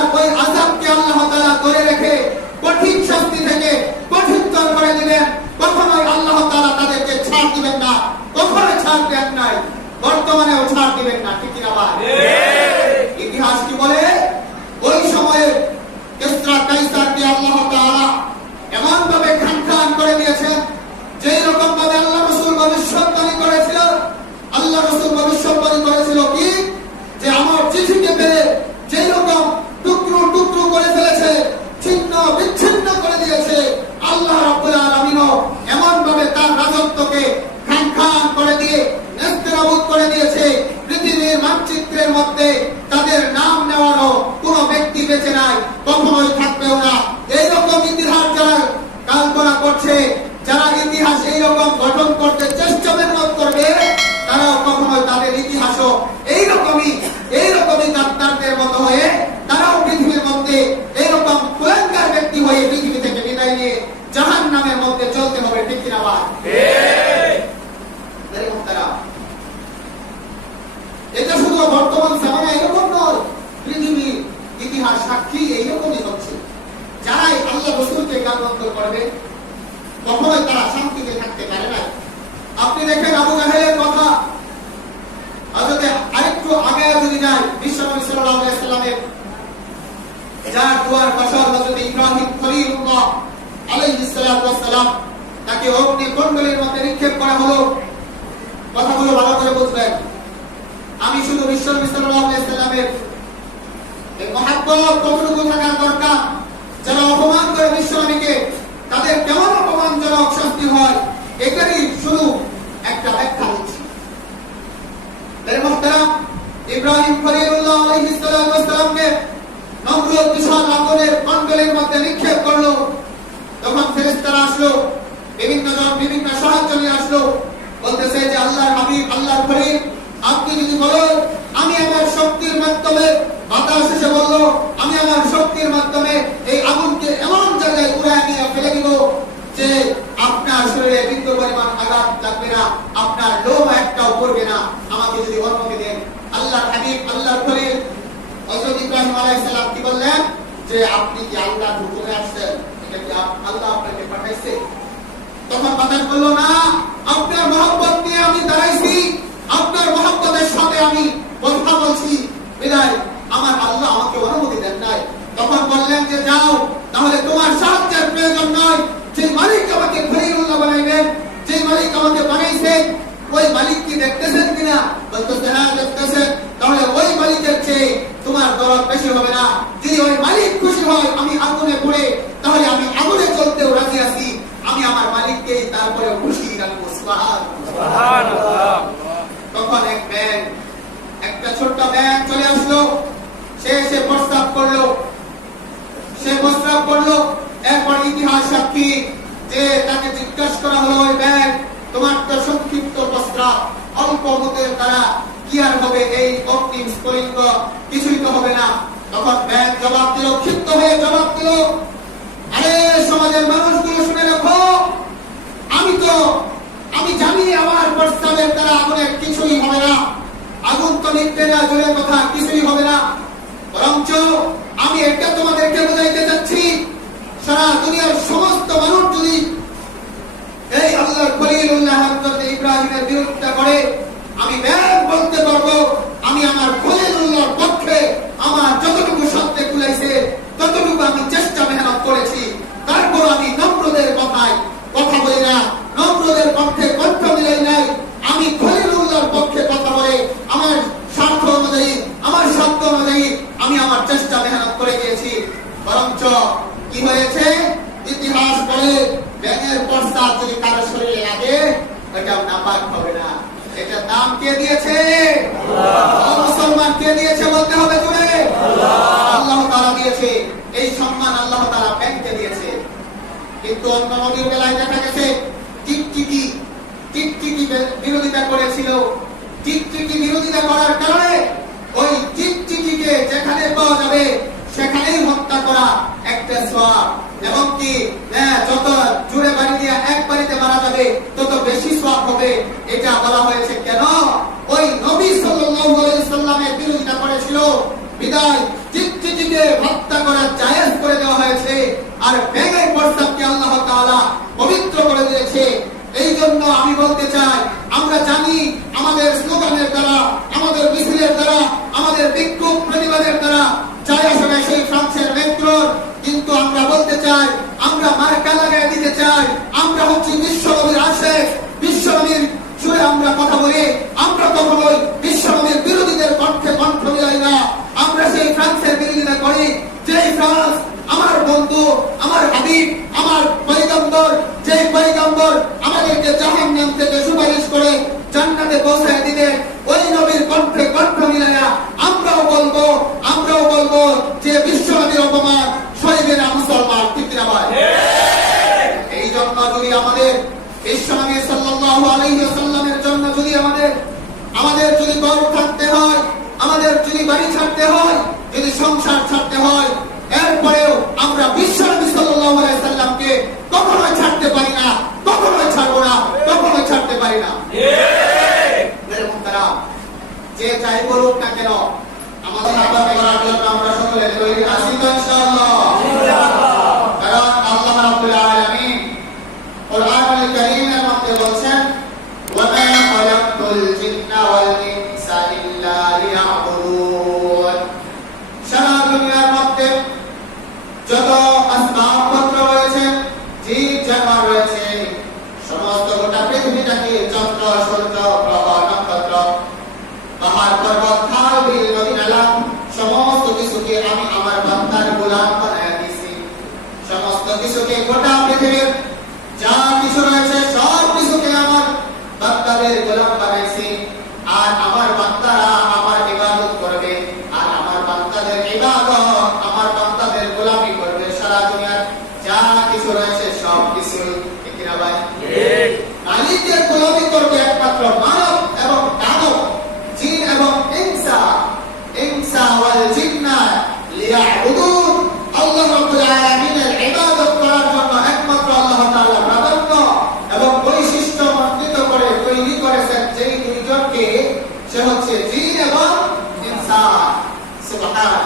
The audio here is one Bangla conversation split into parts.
তার ওই আযাবকে আল্লাহ তাআলা ধরে রেখে কঠিন শাস্তি থেকে কঠিনতর করে দিবেন। কখনোই আল্লাহ তাআলা তাদেরকে ছাড় দিবেন না, কখনোই ছাড় দেন নাই, বর্তমানেও ছাড় দিবেন না। ঠিক কিনা ভাই? ইতিহাস কি বলে? ওই সময়ে কিসরা কাইসারকে আল্লাহ তাআলা এমন ভাবে খান করে দিয়েছেন, যেই রকম ভাবে আল্লাহ রাসূল ভবিষ্যৎবাণী করেছিল। আল্লাহ রাসূল ভবিষ্যৎবাণী করেছিল কি, যে আমার চিঠিকে পেয়ে যেই রকম টুকরো টুকরো করে ফেলেছে, ছিন্ন বিচ্ছিন্ন করে দিয়েছে, আল্লাহ রাব্বুল আলামিনও এমন ভাবে তার রাজত্বকে খান করে দিয়ে নেস্তেনাবুদ করে দিয়েছে। পৃথিবীর মানচিত্রের মধ্যে তাদের নাম নেওয়ারও কোন ব্যক্তি বেঁচে নাই, কখনোই থাকবেও না। এইরকম ইতিহাস যারা কল্পনা করছে, যারা ইতিহাস এইরকম গঠন করতে চেষ্টা মেহনত করবে, তারাও কখনোই তাদের ইতিহাসও এইরকমই গাদ্দারদের মতো হয়ে তারাও পৃথিবীর মধ্যে এইরকম কুলাঙ্গার ব্যক্তি হয়ে পৃথিবী থেকে বিদায় নিয়ে জাহান্নামের মধ্যে চলতে হবে। ঠিক কিনা ভাই? এটা শুধু বর্তমান সময়ে এরকম নয়, পৃথিবীর ইতিহাস সাক্ষী এইরকমই হচ্ছে। যারাই আল্লাহ রাসূলকে গালমন্দ করবে, কখনোই তারা শান্তিতে থাকতে পারে না। আপনি দেখেন আবু জাহেলের কথা, হযরত আরেকটু আগে যদি যাই, বিশ্বনবী সাল্লাল্লাহু আলাইহি ওয়াসাল্লামের যার দুয়ার পাশে হযরত ইব্রাহিম খলিলুল্লাহ আলাইহিস সালাতু ওয়াস সালাম, তাকে অগ্নিকুণ্ডলীর মধ্যে নিক্ষেপ করা হলো। কথাগুলো ভালো করে বুঝবেন। আমি শুধু বিশ্বনবী সাল্লাল্লাহু আলাইহি ওয়াসাল্লামের এই মহব্বত কতটুকু থাকা দরকার, যারা অপমান করে বিশ্বনবীকে, তাদের কেমন অপমানজনক শাস্তি হয়, এটারই শুধু একটা ব্যাখ্যা হচ্ছে। ইব্রাহিম খলিলুল্লাহ আলাইহিস সালাতু ওয়াস সালামকে নমরুদ বিশাল আগুনের কুণ্ডলীর মধ্যে নিক্ষেপ করলো। তখন ফেরেশতারা আসলো, বিভিন্ন সাহায্য নিয়ে আসলো, বলতেছে যে আল্লাহর হাবিব, আল্লাহর খলিল, আপনি যদি বলেন আমি আমার শক্তির মাধ্যমে, বাতাস এসে বলল আমি আমার শক্তির মাধ্যমে এই আগুনকে এমন জায়গায় উড়ায় নিয়ে ফেলে দিব যে আপনার শরীরে বিন্দু পরিমাণ আঘাত লাগবে না, আপনার লোম একটাও পড়বে না, আমাকে যদি অনুমতি দেন। আল্লাহর হাবিব, আল্লাহর খলিল হযরত ইব্রাহিম আলাইহিস সালাম কি বললেন, যে আপনি কি আল্লাহর হুকুমে আসছেন, এটা কি আল্লাহ আপনাকে পাঠাইছে? তখন বাতাস বলল, না, আপনার মহব্বত নিয়ে আমি দাঁড়াইছি, আপনার মহব্বতের সাথে আমি কথা বলছি, বিদায় আমার আল্লাহ আমাকে অনুমতি দেন নাই। তখন বললেন যে যাও, তাহলে তোমার সাহায্যের প্রয়োজন নয়, যে মালিক আমাকে খলিলুল্লাহ বানাইবেন, যে মালিক আমাকে বানাইছেন, ওই মালিক কি দেখতেছেন কিনা? বলতেছে হ্যাঁ দেখতেছেন। তাহলে ওই মালিকের চেয়ে তোমার দরদ বেশি হবে না। যদি ওই মালিক খুশি হয় আমি আগুনে পড়ে, তাহলে আমি আগুনে চলতেও রাজি আছি, আমি আমার মালিককে তারপরে খুশি রাখবো। সুবহানাল্লাহ। তখন একটা ছোট্ট ব্যাঙ চলে আসলো, সে প্রস্তাব করলো। এরপর ইতিহাস সাক্ষী যে তাকে জিজ্ঞাসা করা হলো, ওই ব্যাঙ, তোমার তো সংক্ষিপ্ত প্রস্তাব, অল্প মতের দ্বারা কি আর হবে, এই অগ্নি স্ফুলিঙ্গ কিছুই তো হবে না। তখন ব্যাঙ জবাব দিল, ক্ষিপ্ত হয়ে জবাব দিল, আরে সমাজের মানুষগুলো শুনে রাখো, আমি জানি আমার প্রস্তাবের দ্বারা আগুনের কিছুই হবে না, আগুন তো নিভবে না, জোরে কথা, কিছুই হবে না। বরঞ্চ আমি এটা তোমাদেরকে বোঝাইতে চাচ্ছি, সারা দুনিয়ার সমস্ত মানুষ যদি এই আল্লাহর খলিলুল্লাহ হযরত ইব্রাহিমের বিরোধিতা করে, আমি ব্যাগ বলতে পারবো আমি আমার খলিলুল্লাহর পক্ষে আমার যতটুকু শক্তি কুলাইছে ততটুকু আমি চেষ্টা মেহনত করেছি। তারপর আমি নমরুদের কথায় কথা বলি না, নমরুদের পক্ষে কণ্ঠ মিলাই নাই, আমি খলিলুল্লাহর পক্ষে কথা বলে আমার স্বার্থ অনুযায়ী, আমার শব্দ অনুযায়ী আমি আমার চেষ্টা মেহনত করে গিয়েছি। বরঞ্চ কি হয়েছে, ইতিহাস বলে ব্যাঙের প্রস্তাব যদি কারো শরীরে লাগে, এটা নাপাক হবে না। এটার নাম কে দিয়েছে? আল্লাহ। মুসলমান কে দিয়েছে বলতে হবে জুড়ে? আল্লাহ তাআলা দিয়েছে। এই সম্মান আল্লাহ তাআলা ব্যাঙকে দিয়েছে। কিন্তু অন্য নবীর বেলায় দেখা গেছে টিকটিকি বিরোধিতা করেছিল। টিকটিকি বিরোধিতা করার কারণে ওই টিকটিকিকে যেখানে পাওয়া যাবে সেখানেই হত্যা করা একটা সওয়াব, এবং কি যত জুড়ে বাড়ি দিয়ে এক বাড়িতে মারা যাবে তত বেশি সওয়াব হবে। এটা বলা হয়েছে কেন? ওই নবী সাল্লাল্লাহু আলাইহি ওয়াসাল্লামের বিরোধিতা করেছিল, বিদায় টিকটিকিকে আর ব্যাঙের প্রস্তাবকে আল্লাহ তাআলা পবিত্র করে দিয়েছে। এই জন্য আমি বলতে চাই, আমরা জানি আমাদের স্লোগানের দ্বারা, আমাদের মিছিলের দ্বারা, আমাদের বিক্ষোভ প্রতিবাদের দ্বারা চাই আসবে সেই ফ্রান্সের মেট্রোর, কিন্তু আমরা বলতে চাই, আমরা মার্কা লাগাই দিতে চাই, আমরা হচ্ছি বিশ্বনবীর আশেক, বিশ্বনবীর সুরে আমরা কথা বলি। আমরা কখনোই বিশ্বনবীর বিরোধীদের কণ্ঠে কণ্ঠ মিলাই না। আমরা সেই ফ্রান্সের বিরোধিতা করি যেই ফ্রান্স আমার বন্ধু, আমার হাবিব, আমার পয়গম্বর, যে পয়গম্বর আমাদেরকে জাহান্নাম থেকে সুপারিশ করে জান্নাতে পৌঁছায় দিলেন, ওই নবীর কণ্ঠে কণ্ঠ মিলায়া আমরাও বলবো যে বিশ্বনবীর অপমান সইবে না মুসলমান। ঠিক না ভাই? এই জন্য যদি আমাদের বিশ্বনবী সাল্লাল্লাহু আলাইহি ওয়াসাল্লামের জন্য যদি আমাদের যদি ঘর থাকতে হয়, আমাদের যদি বাড়ি ছাড়তে হয়, যদি সংসার ছাড়তে হয়, এরপরেও আমরা বিশ্বনবী সাল্লাল্লাহু আলাইহি ওয়াসাল্লামকে কখনোই ছাড়তে পারি না, কখনোই ছাড়বো না, কখনোই ছাড়তে পারি না। যে চাই বলুক না কেন, আমাদের আল্লাহ করার জন্য আমরা সকলে তৈরি আছি তো ইনশাআল্লাহ। কারণ আল্লাহ রাব্বুল আলামিন কুরআনুল কারীমের মধ্যে বলেন, ওয়া মা খালাকতুল জিন্না ওয়াল ইনসা ইল্লা লিয়াবুদুন। সারা দুনিয়ার মধ্যে যত আসবাবপত্র রয়েছে, জীব জানোয়ার রয়েছে, সমস্ত গোটা পৃথিবীটাকে চন্দ্র, সূর্য, গ্রহ, নক্ষত্র, পাহাড়, পর্বত, খাল, বিল, নদী, নালা, সমস্ত কিছুকে আমি আমার বান্দার গোলাম বানায় দিয়েছি। সমস্ত কিছুকে, গোটা পৃথিবীর যা কিছু রয়েছে সব কিছুকে আমার বান্দাদের গোলাম বানাইছি। আর আমার বান্দারা আমার ইবাদত করবে, আর আমার বান্দাদের ইবাদত, আমার বান্দাদের গোলামি করবে। সারা দুনিয়ার যা কিছু রয়েছে সব কিছুই, ঠিক না ভাই? মালিকের গোলামি করবে একমাত্র মানব এবং দানব, জিন এবং ইনসা ওয়াল জিন্না লিয়াবুদুন। আল্লাহ রাব্বুল আলামিনের ইবাদত করার জন্য একমাত্র আল্লাহ তাআলা প্রাধান্য এবং বৈশিষ্ট্য মণ্ডিত করে তৈরি করেছেন যেই দুইজনকে, সে হচ্ছে জিন এবং ইনসান। সুবহানাল্লাহ।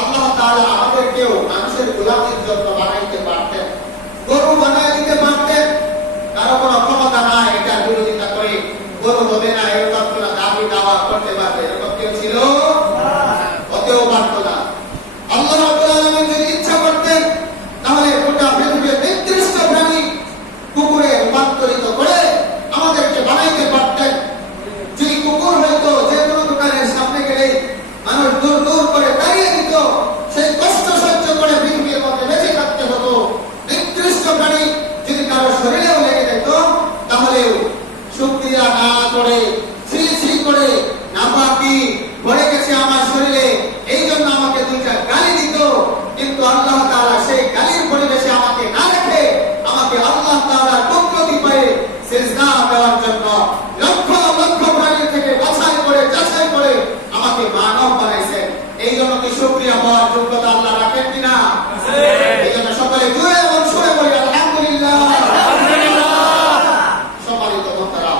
আল্লাহ তাআলা আমাদেরকেও মানুষের গোলামির জন্য বানাইতে পারতেন, গরু বানাই দিতে পারতেন। কারো কোনো ক্ষমতা নাই এটার বিরোধিতা করে গরু হবে না এরকম কোনো দাবি দাওয়া করতে পারবে, এরকম কেউ ছিল? হতেও পারতো না। আল্লাহ রাব্বুল আলামিন যদি ইচ্ছা করতেন তাহলে গোটা পৃথিবীর নির্দিষ্ট প্রাণী কুকুরে রূপান্তরিত করে আমাদেরকে বানাইতে পারতেন। যদি কুকুর হয়তো যে কোনো দোকানের সামনে গেলে মানুষ দূর দূর করে দাঁড়িয়ে দিত, সেই কষ্ট সহ্য করে পৃথিবীর মধ্যে বেঁচে থাকতে হতো। নির্দিষ্ট প্রাণী যদি কারো শরীরেও লেগে যেত তাহলেও শুকরিয়া না করে, ছি করে, নাপাকি পড়ে গেছে আমার শরীরে, এই জন্য আমাকে দুইটা গালি দিত। কিন্তু আল্লাহ তাআলা সেই গালির পরিবেশে আমাকে না রেখে আমাকে আল্লাহ তাআলার কুদরতি পায়ে সিজদা দেওয়ার জন্য লক্ষ লক্ষ প্রাণীর থেকে বাছাই করে যাচাই করে আমাকে মানব বানাইছেন। এই জন্য কি শুকরিয়া পাওয়ার যোগ্যতা আল্লাহ রাখেন কিনা? এই জন্য সকলে জোরে এবং সুরে বলি আলহামদুলিল্লাহ। সম্মানিত বন্ধুরা,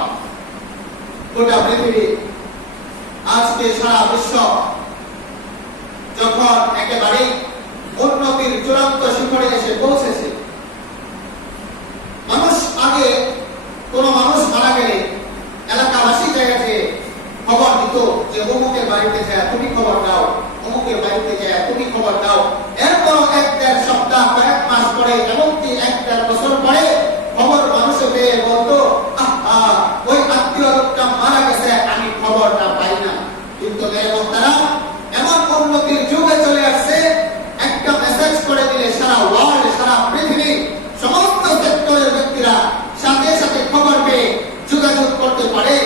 গোটা পৃথিবী আজকে সারা বিশ্ব যখন একেবারে উন্নতির চূড়ান্ত শিখরে এসে পৌঁছেছে, মানুষ আগে কোন মানুষ মারা গেলে এলাকাবাসী জায়গাতে খবর দিত যে অমুকের বাড়িতে যায় তুমি খবর দাও, অমুকের বাড়িতে যায় তুমি খবর দাও। এরপর 1-1.5 সপ্তাহ, কয়েক মাস পরে, এমনকি 1-1.5 বছর পরে খবর মানুষে পেয়ে বলতো, ওই আত্মীয় লোকটা মারা গেছে, আমি খবরটা পাই না। কিন্তু এমন উন্নতির যুগে চলে আসছে, একটা মেসেজ করে দিলে সারা ওয়ার্ল্ড, সারা পৃথিবী, সমস্ত সেক্টরের ব্যক্তিরা সাথে সাথে খবর পেয়ে যোগাযোগ করতে পারে।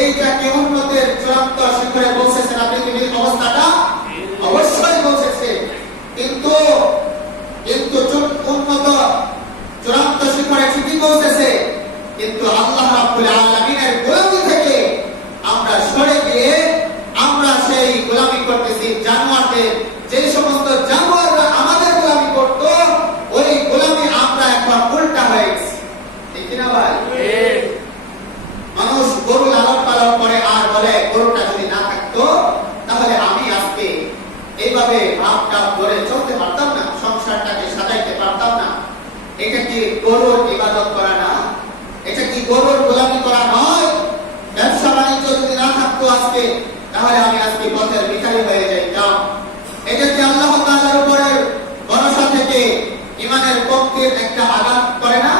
এইটা কি উন্নতির চূড়ান্ত শিখরে পৌঁছেছে না পৃথিবীর অবস্থাটা? অবশ্যই পৌঁছেছে। কিন্তু উন্নত চূড়ান্ত শিখরে ঠিকই পৌঁছেছে, কিন্তু আল্লাহ রাব্বুল আলামিনের গোলামি থেকে আমরা সরে গিয়ে আমরা সেই গোলামি করতেছি জানোয়ারদের। যে সমস্ত জানোয়াররা আমাদের গোলামি করত, ওই গোলামি আমরা এখন উল্টা হয়ে গেছি, ঠিক না ভাই? মানুষ গরু লালন পালন করে আর বলে গরুটা যদি না থাকতো তাহলে আমি আজকে এইভাবে ভাবটা ধরে চলতে পারতাম না, সংসারটাকে সাজাইতে পারতাম না। এটা কি গরুর ইবাদত করা না? এটা কি গরুর গোলামি করা নয়? ব্যবসা বাণিজ্য যদি না থাকতো আজকে, তাহলে আমি আজকে পথের ভিখারি হয়ে যাইতাম। এটা কি আল্লাহ তাআলার উপরে ভরসা থেকে ঈমানের পক্ষে একটা আঘাত করে না?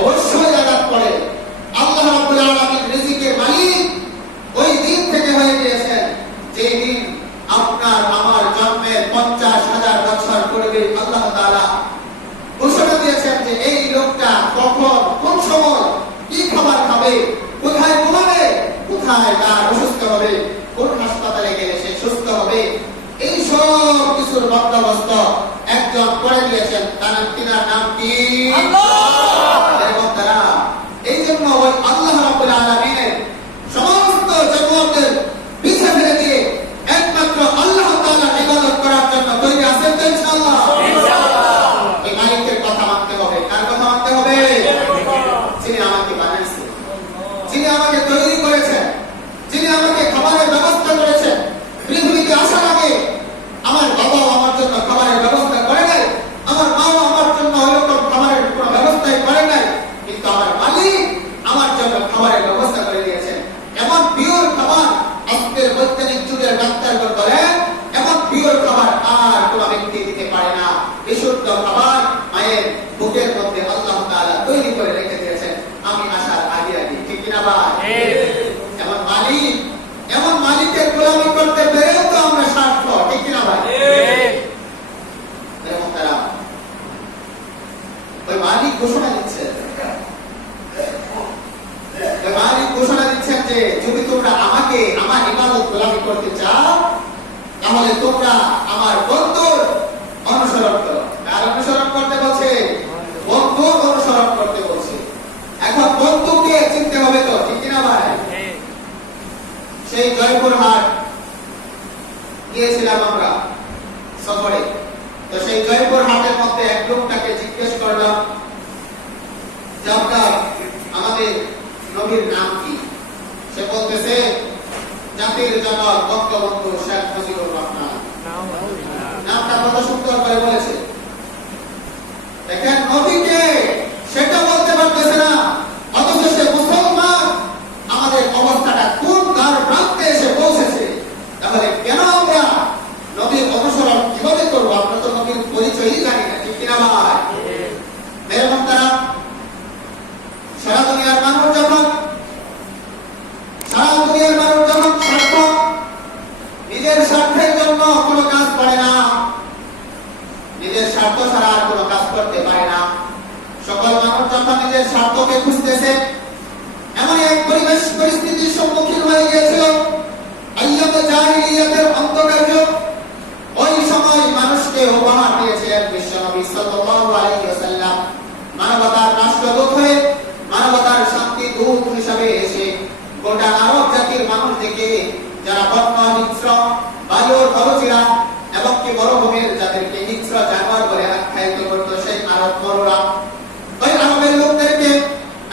অবশ্যই আঘাত করে। আল্লাহ রাব্বুল আলামিন রিজিকের মালিক ওই দিন থেকে হয়ে গিয়েছেন যেই দিন আপনার আমার জন্মের 50,000 বছর পূর্বে আল্লাহ তাআলা ঘোষণা দিয়েছেন যে এই লোকটা কখন কোন সময় কি খাবার খাবে, কোথায় ঘুমাবে, কোথায় তার অসুস্থ হবে, কোন হাসপাতালে গেলে সে সুস্থ হবে, এই সব কিছুর বন্দোবস্ত একজন করে দিয়েছেন। তিনার নাম কি? আল্লাহ। এই জন্য ওই আল্লাহ রাব্বুল আলামিনের সমস্ত জগতের পিছে ফেলে দিয়ে একমাত্র আল্লাহ তাআলার ইবাদত করার জন্য তৈরি আছেন তো ইনশাআল্লাহ? ইনশাআল্লাহ। এই মালিকের কথা মানতে হবে। কার কথা মানতে হবে? যিনি আমাকে বানাইছেন, যিনি আমাকে তৈরি করেছেন, যিনি আমাকে খাবারের ব্যবস্থা করেছেন। পৃথিবীতে আসার আগে আমার বাবা আমার জন্য খাবারের ব্যবস্থা করে নাই, আমার মা আমার জন্য ওইরকম খাবারের কোনো ব্যবস্থাই করে নাই, কিন্তু আমার মালিক আমার জন্য খাবারের ব্যবস্থা করে দিয়েছেন। এমন পিওর খাবার আজকের বৈজ্ঞানিক যুগের ডাক্তারগণ বলেন এমন পিওর খাবার আর কোনো ব্যক্তি দিতে পারে না। বিশুদ্ধ খাবার মায়ের বুকের মধ্যে আল্লাহ তাআলা তৈরি করে রেখে দিয়েছেন আমি আসার আগে আগে। ঠিক কিনা ভাই? এমন মালিক, এমন মালিকের গোলামি করতে পেরেও তো আমরা স্বার্থ। ঠিক কিনা ভাই? ওই মালিক ঘোষণা দিচ্ছেন, মালিক ঘোষণা দিচ্ছেন যে যদি তোমরা আমাকে আমার ইবাদত গোলামি করতে চাও তাহলে তোমরা আমার বন্ধুর অনুসরণ করো। কার অনুসরণ করতে বলছে? বন্ধুর অনুসরণ করতে বলছে। এখন বন্ধুকে চিনতে হবে তো। ঠিক কিনা ভাই? সেই জয়পুরহাট গিয়েছিলাম আমরা সফরে। তো সেই জয়পুরহাটের মধ্যে এক লোকটাকে জিজ্ঞেস করলাম যে আপনার আমাদের নবীর নাম কি? সে বলতেছে জাতির জনক বঙ্গবন্ধু শেখ মুজিবুর রহমান। নামটা কত সুন্দর করে বলেছে। দেখেন নবীকে সেটা বলতে পারতেছে না, অথচ সে মুসলমান। আমাদের অবস্থাটা কোন দ্বার প্রান্তে এসে পৌঁছেছে। তাহলে কেন আমরা নবীর অনুসরণ কিভাবে করবো? আমরা তো নবীর পরিচয়ই জানি না। ঠিক কিনা ভাই? মেহমান তারা সারা দুনিয়ার মানুষ যখন স্বার্থ, নিজের স্বার্থের জন্য কোনো কাজ করে না, নিজের স্বার্থ ছাড়া আর কোনো কাজ করতে পারে না। সকল মানুষ যখন নিজের স্বার্থকে খুঁজতেছে এমন এক পরিবেশ পরিস্থিতির সম্মুখীন হয়ে গিয়েছিল আইয়ামে জাহিলিয়াতের অন্ধকার যুগ। ওই সময় মানুষকে উপহার দিয়েছিলেন বিশ্বনবী সাল্লাল্লাহু আলাইহি ওয়াসাল্লাম মানবতার রাষ্ট্রদূত হয়ে, মানবতার শান্তি দূত হিসেবে এসে গোটা আরব জাতির মানুষদেরকে যারা বন্য হিংস্র, বায়ুর অরুচিরা এবং কি মরুভূমির যাদেরকে হিংস্র জানোয়ার বলে আখ্যায়িত করত সেই আরব মরুরা, ওই আরবের লোকদেরকে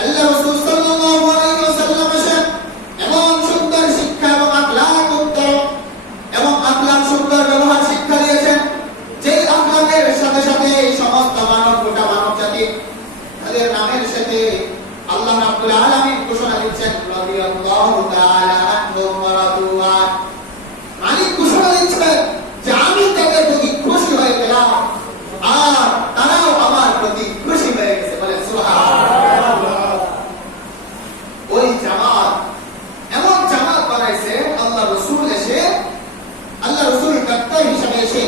আল্লাহ রাসূল সাল্লাল্লাহু আলাইহি ওয়াসাল্লাম এসে এমন সুন্দর শিক্ষা এবং আখলাক উত্তর এবং আখলাক সুন্দর ব্যবহার শিক্ষা দিয়েছেন যেই আখলাকের সাথে সাথে এই সমস্ত মানব গোটা মানব জাতি তাদের নামের সাথে আল্লাহ রাব্বুল আলামিন ঘোষণা দিচ্ছেন রাদিয়াল্লাহু তাআলা আনহুম ওয়া রাদু আন। মালিক ঘোষণা দিচ্ছেন যে আমি তাদের প্রতি খুশি হয়ে গেলাম আর তারাও আমার প্রতি খুশি হয়ে গেছে। বলেন সুবহানাল্লাহ। ওই জামাত, এমন জামাত বানাইছে আল্লাহ রাসূল এসে, আল্লাহ রাসূল ডাক্তার হিসেবে এসে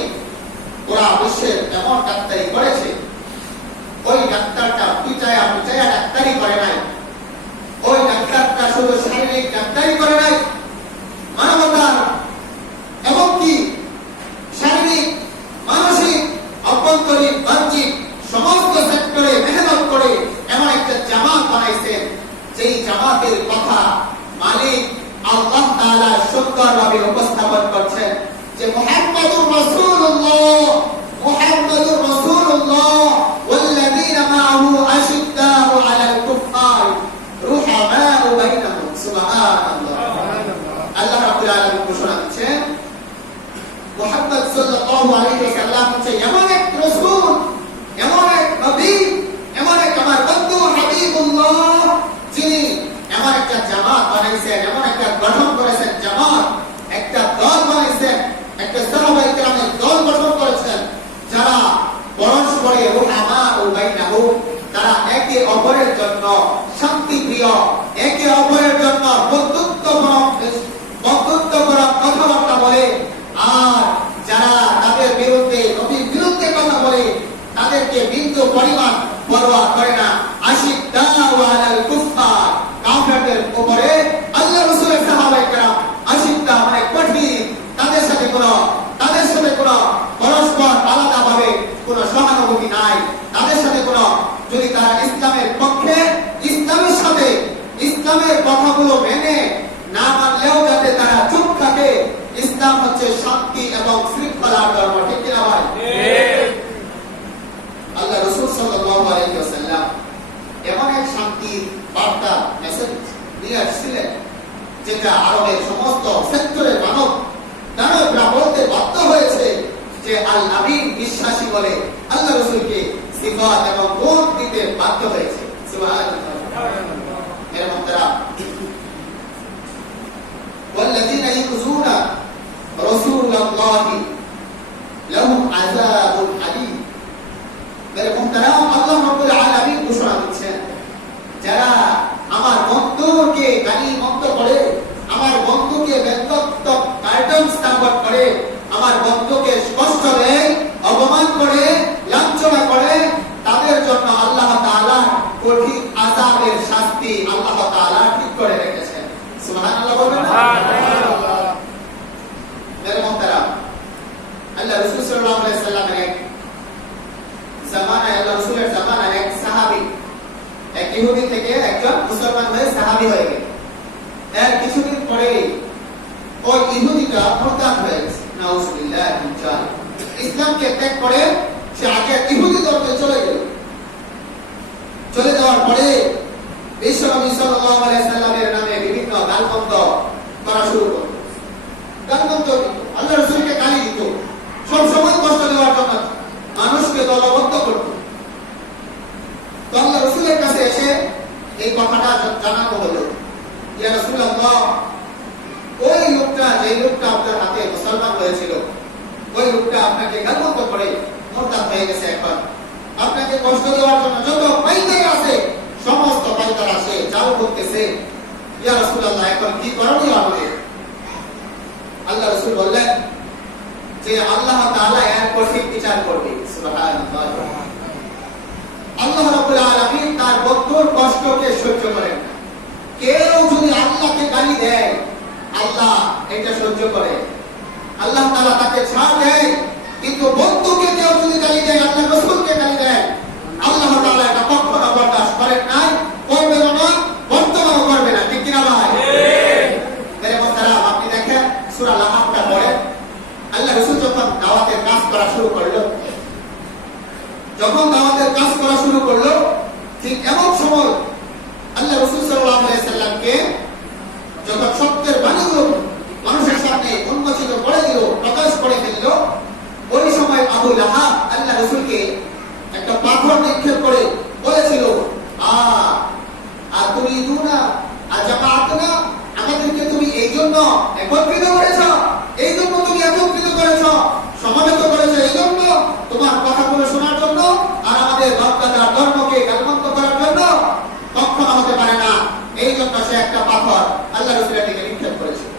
ওরা বিশ্বের এমন ডাক্তারি করেছে। ওই ডাক্তারটা পিটায়া ডাক্তারি করে নাই। ওই ডাক্তারটা শুধু শারীরিক ডাক্তারি করে নাই, মানবতার এমনকি শারীরিক, মানসিক, অভ্যন্তরীণ, বাহ্যিক সমস্ত সেক্টরে মেহনত করে এমন একটা জামাত বানাইছেন যেই জামাতের কথা মালিক আল্লাহ তাআলা সুন্দরভাবে উপস্থাপন করছেন যে মুহাম্মাদুর রাসূলুল্লাহ, মুহাম্মাদুর রাসূলুল্লাহ ওয়াল্লাযীনা মাআহু আশিদ্দাউ আলাল কুফফার রুহামাউ বাইনাহুম। সুবহানাল্লাহ। আল্লাহ রাব্বুল আলামিন ঘোষণা দিচ্ছেন মুহাম্মদ সাল্লাল্লাহু আলাইহি আলাইহি সাল্লাম হচ্ছে এমন এক রাসূল, এমন এক নবী, এমন এক আমার বন্ধু হাবিবুল্লাহ, যিনি এমন একটা জামাত বানাইছেন, এমন একটা গঠন করেছেন, জামাত একটা দল বানাইছেন, একটা সাহাবায়ে কেরামের দল গঠন করেছেন, যারা পরস্পরে রুহামা ও বাইনাহু, তারা একে অপরের জন্য শান্তিপ্রিয়, একে অপরের জন্য বন্ধুত্বপূর্ণ কথাবার্তা বলে। আর যারা তাদের বিরুদ্ধে, নবীর বিরুদ্ধে কথা বলে, তাদেরকে বিন্দু পরিমাণ পরোয়া করে না। আশিদ্দাউ আলাল কুফফার, কাফেরদের উপরে আল্লাহ রাসূলের সাহাবায়ে কেরাম আশিদ্দা মানে কঠিন, তাদের সাথে কোনো পরস্পর আলাদাভাবে কোনো সহানুভূতি নাই, তাদের সাথে কোনো, যদি তারা ইসলামের পক্ষে, ইসলামের সাথে, ইসলামের কথাগুলো মেনে না মানলেও যাতে তারা চুপ থাকে। ইসলাম হচ্ছে শান্তি এবং শৃঙ্খলার ধর্ম, ঠিক কিনা ভাই? আল্লাহ রাসূল সাল্লাল্লাহু আলাইহি ওয়াসাল্লাম এমন এক শান্তির বার্তা মেসেজ দিয়ে আসছিলেন, যেটা আরবের সমস্ত সেক্টরের দানবরা বলতে বাধ্য হয়েছে যে আল আমিন, বিশ্বাসী বলে আল্লাহ রাসূলকে সিফাত এবং গুণ দিতে বাধ্য হয়েছে। সুবহানাল্লাহ। এরকম তারা والذين يؤذون رسول الله لهم عذاب أليم। মেরে মুহতারাম, আল্লাহ রাব্বুল আলামিন ঘোষণা দিচ্ছেন, যারা আমার বন্ধুকে গালিমন্দ করে, আমার বন্ধুকে ব্যঙ্গাত্মক কার্টুন স্থাপন করে, আমার বন্ধুকে কষ্ট দেয়, অপমান করে, লাঞ্ছনা করে, তাদের জন্য আল্লাহ তাআলা কঠিন আযাবের শাস্তি আল্লাহ তাআলা ঠিক করে রেখেছেন। সুবহানাল্লাহ বলবেন না? সুবহানাল্লাহ। মেরে মুহতারাম, আল্লাহ রাসূল সাল্লাল্লাহু আলাইহি সাল্লামের এক জামানায়, আল্লাহ রাসূলের জামানায় এক সাহাবী, এক ইহুদি থেকে একজন মুসলমান হয়ে সাহাবী হয়ে গেল। এর কিছুদিন পরে ওই ইহুদিটা মুরতাদ হয়ে গেছে, নাউজুবিল্লাহ মিন যালিক। ইসলামকে ত্যাগ করে সে আগে ইহুদি ধর্মে চলে গেল। চলে যাওয়ার পরে বিশ্বনবী সাল্লাল্লাহু আলাইহি সাল্লামের নামে বিভিন্ন গালমন্দ করা শুরু করল। গালমন্দ আল্লাহ রাসূলকে গালি দিত, সব সময় কষ্ট দেওয়ার জন্য মানুষকে দলবদ্ধ করত। তো আল্লাহ রাসূলের কাছে এসে এই কথাটা জানানো হলো, ইয়া রাসূলুল্লাহ, ওই লোকটা, যে লোকটা আপনার হাতে মুসলমান হয়েছিল, ওই লোকটা আপনাকে গালমন্দ করে মুরতাদ হয়ে গেছে। এখন আপনাকে কষ্ট দেওয়ার জন্য যত পাইকার আছে, সমস্ত পাইকার আসে, চাও করতেছে। ইয়া রাসূলুল্লাহ, এখন কি করণীয় আমাদের? আল্লাহ রাসূল বললেন যে আল্লাহ তাআলা এর কঠিন বিচার করবে। সুবহানাল্লাহ। আল্লাহ রাব্বুল আলামিন তার বন্ধুর কষ্টকে সহ্য করেন না। কেউ যদি আল্লাহকে গালি দেয়, আল্লাহ এটা সহ্য করে, আল্লাহ তাআলা তাকে ছাড় দেয়। কিন্তু বন্ধুকে কেউ যদি গালি দেয়, আল্লাহ রাসূলকে গালি দেয়, আল্লাহ তাআলা এটা কখনো বরদাস্ত করেন নাই, করবেন না, বর্তমানও করবে না। ঠিক কিনা ভাই? মেরে মুহতারাম, আপনি দেখেন সূরা লাহাবটা পড়েন, আল্লাহ রাসূল যখন দাওয়াতের কাজ করা শুরু করলো, ঠিক এমন সময় আল্লাহ রাসূল সাল্লাল্লাহু আলাইহি সাল্লামকে যখন সত্যের বাণীগুলো মানুষের সামনে উন্মোচিত করে দিল, প্রকাশ করে ফেলল, ওই সময় আবু লাহাব আল্লাহ রাসূলকে একটা পাথর নিক্ষেপ করে বলেছিল, আতুরিদুনা আজামাতনা, আমাদেরকে তুমি এই জন্য একত্রিত করেছ, এই জন্য তুমি একত্রিত করেছ, সমাবেত করেছ, এই জন্য তোমার কথাগুলো শোনার জন্য, আর আমাদের বাপ-দাদার ধর্মকে গালমন্দ করার জন্য? কখনো হতে পারে না। এই জন্য সে একটা পাথর আল্লাহ রাসূলের দিকে নিক্ষেপ করেছিল।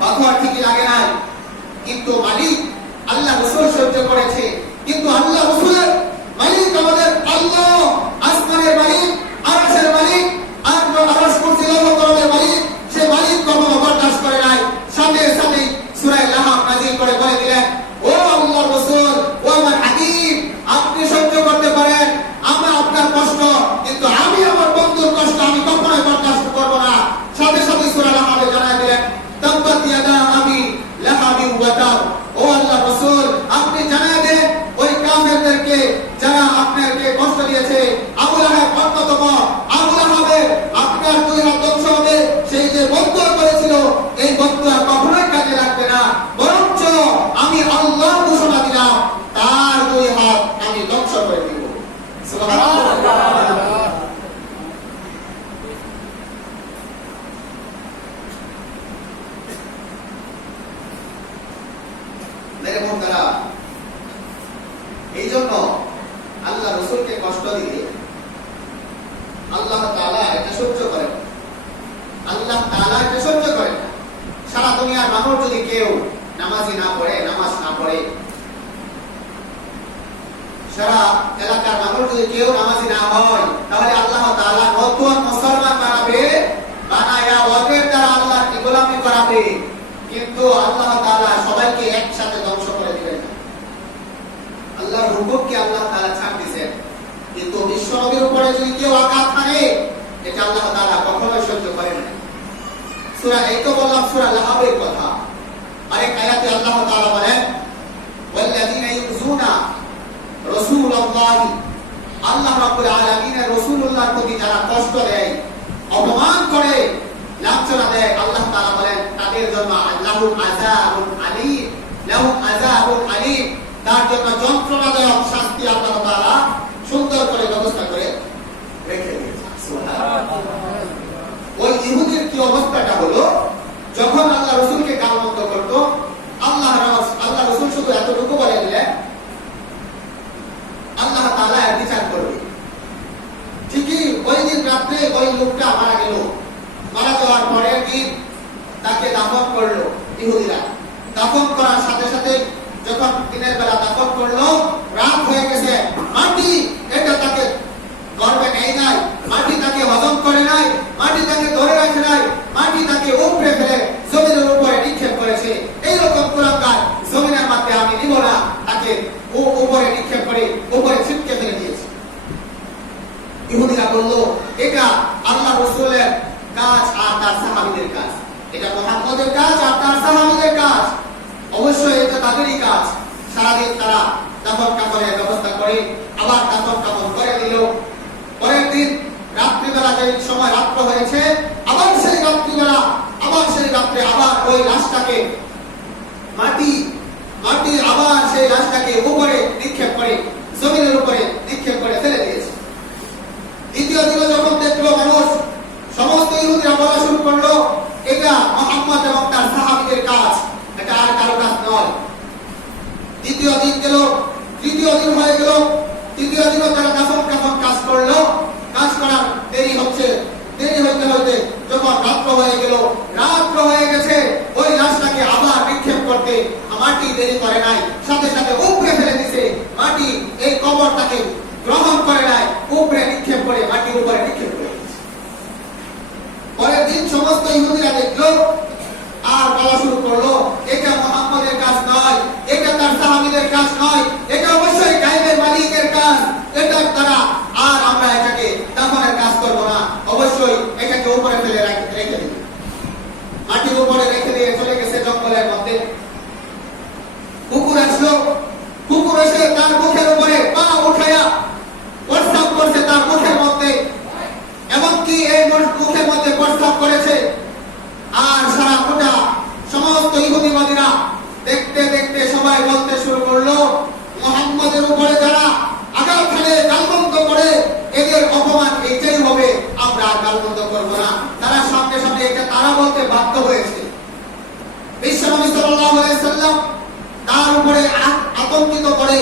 পাথর ঠিকই লাগে নাই, কিন্তু মালিক আল্লাহ রাসূল সহ্য করেছে। কিন্তু আল্লাহ রাসূলের মালিক আমাদের আল্লাহ, আসমানের মালিক, আরশের মালিক, আর আরশ কুরসি লৌহকরণের মালিক, সে মালিক কখনো বরদাস্ত করে নাই। সাথে সাথে সূরা লাহাব নাযিল করে বলে দিলেন, ও আল্লাহর রাসূল, ও আমার হাবিব, আপনি সহ্য করতে পারেন আমরা আপনার কষ্ট, কিন্তু আমি আমার বন্ধুর কষ্ট আমি কখনোই বরদাস্ত করব না। সাথে সাথে সূরা লাহাবে জানায় দিলেন, তাব্বাত ইয়াদা আবি লাহাবি ওয়া তাব, ও আল্লাহর রাসূল, আপনি জানায় দেন ওই কাফেরদেরকে বন্ধুরা, এই জন্য আল্লাহ রসুলকে কষ্ট দিলে আল্লাহ তাআলা এটা সহ্য করেন। আল্লাহ তাআলা এটা সহ্য করেন। সারা দুনিয়ার মানুষ যদি কেউ নামাজি না পড়ে, নামাজ না পড়ে, সারা এলাকার মানুষ যদি কেউ নামাজি না হয়, তাহলে আল্লাহ তাআলা নতুন মুসলমান বানাবে, বানায়া ওদের দ্বারা আল্লাহর গোলামি করাবে। কিন্তু আল্লাহ তাআলা সবাইকে একসাথে ধ্বংস করে দিবেন না। আল্লাহর হুকুমকে আল্লাহ তাআলা ছাড় দিয়েছেন, কিন্তু বিশ্ব নবীর উপরে যদি কেউ আঘাত হানে, এটা আল্লাহ তাআলা কখনোই সহ্য করেন না। সূরা, এই তো বললাম সূরা লাহাবের কথা। আরেক আয়াতে আল্লাহ তাআলা বলেন, ওয়াল্লাযীনা ইউযুনা রাসূলুল্লাহি, আল্লাহ রাব্বুল আলামিনের রাসূলুল্লাহর প্রতি যারা কষ্ট দেয়, অপমান করে, লাঞ্ছনা দেয়, আল্লাহ তাআলা বলেন তাদের জন্য লাহুম আযাবুন আলীম, লাহুম আযাবুন আলীম, তার জন্য যন্ত্রণাদায়ক শাস্তি আল্লাহ তাআলা সুন্দর করে ব্যবস্থা করে রেখে দিয়েছেন। সুবহানাল্লাহ। ওই ইহুদির কি অবস্থাটা হলো, যখন আল্লাহ রাসূলকে গালমন্দ করত, আল্লাহ রাসূল শুধু এতটুকু বলে দিলেন, আল্লাহ তাআলা এর বিচার করবে। ঠিকই ওই দিন রাতে ওই লোকটা মারা গেল। মারা যাওয়ার পরের দিন তাকে দাফন করলো ইহুদিরা। দাফন করার সাথে সাথে যখন দিনের বেলা দাফন করলো, রাত হয়ে গেছে, মাটি এটা তাকে গর্বে নেই নাই, মাটি তাকে হজম করে নাই, মাটি তাকে ধরে রাখে নাই, মাটি তাকে উপড়ে ফেলে জমিনের উপরে নিক্ষেপ করেছে। এইরকম কুলাঙ্গার জমিনের মধ্যে আমি নিব না, তাকে উপরে নিক্ষেপ করে উপরে ছিটকে ফেলে দিয়েছে। ইহুদিরা বলল, এটা আল্লাহ রাসূলের কাজ আর তার সাহাবীদের কাজ, এটা মুহাম্মদের কাজ আর তার সাহাবীদের কাজ, অবশ্যই এটা তাদেরই কাজ। সারাদিন তারা দাফন কাফনের ব্যবস্থা করে আবার দাফন কাফন করে দিল। পরের দিন রাত্রিবেলা যে সময় রাত্র হয়েছে, আবার সেই রাত্রিবেলা, আবার সেই রাত্রে আবার ওই লাশটাকে মাটি আবার সেই লাশটাকে উপরে নিক্ষেপ করে জমিনের উপরে নিক্ষেপ করে ফেলে দিয়েছে। দ্বিতীয় দিনে যখন দেখলো মানুষ, সমস্ত ইহুদিরা বলা শুরু করলো, এটা মুহাম্মদ এবং তার সাহাবীদের কাজ, এটা আর কারো কাজ নয়। দ্বিতীয় দিন গেল, তৃতীয় দিন হয়ে গেল, তৃতীয় দিনও তারা দাফন কাফন কাজ করলো। কাজ করার দেরি হইতে হইতে যখন রাত্র হয়ে গেল, রাত্র হয়ে গেছে, ওই লাশটাকে আবার নিক্ষেপ করতে মাটি দেরি করে নাই, সাথে সাথে উপরে ফেলে দিছে। মাটি এই কবরটাকে গ্রহণ করে নাই, উপরে নিক্ষেপ করে মাটির উপরে নিক্ষেপ করে। পরের দিন সমস্ত ইহুদিরা দেখলো আর বলা শুরু করলো, এটা মুহাম্মদের কাজ নয়, এটা তার সাহাবীদের কাজ নয়, এটা অবশ্যই গায়েবের মালিকের কাজ, এটা তারা আর আমরা এটাকে দাফনের কাজ করব না, অবশ্যই এটাকে উপরে ফেলে রেখে দিই। মাটির উপরে রেখে দিয়ে চলে গেছে জঙ্গলের মধ্যে। কুকুর আসলো, কুকুর এসে তার মুখের উপরে পা উঠায়া প্রস্রাব করছে তার মুখের মধ্যে, এমনকি এই মুখের মধ্যে প্রস্রাব করেছে। আর সারা গোটা সমস্ত ইহুদিবাদীরা দেখতে দেখতে সবাই বলতে শুরু করলো, মুহাম্মদের উপরে যারা আঘাত হানে গালমন্দ করে, এদের অপমান এইটাই হবে, আমরা আর গালমন্দ করবো না। তারা সামনে সামনে এটা তারা বলতে বাধ্য হয়েছে। বিশ্বনবী সাল্লাল্লাহু আলাইহি ওয়াসাল্লাম তার উপরে আতঙ্কিত করে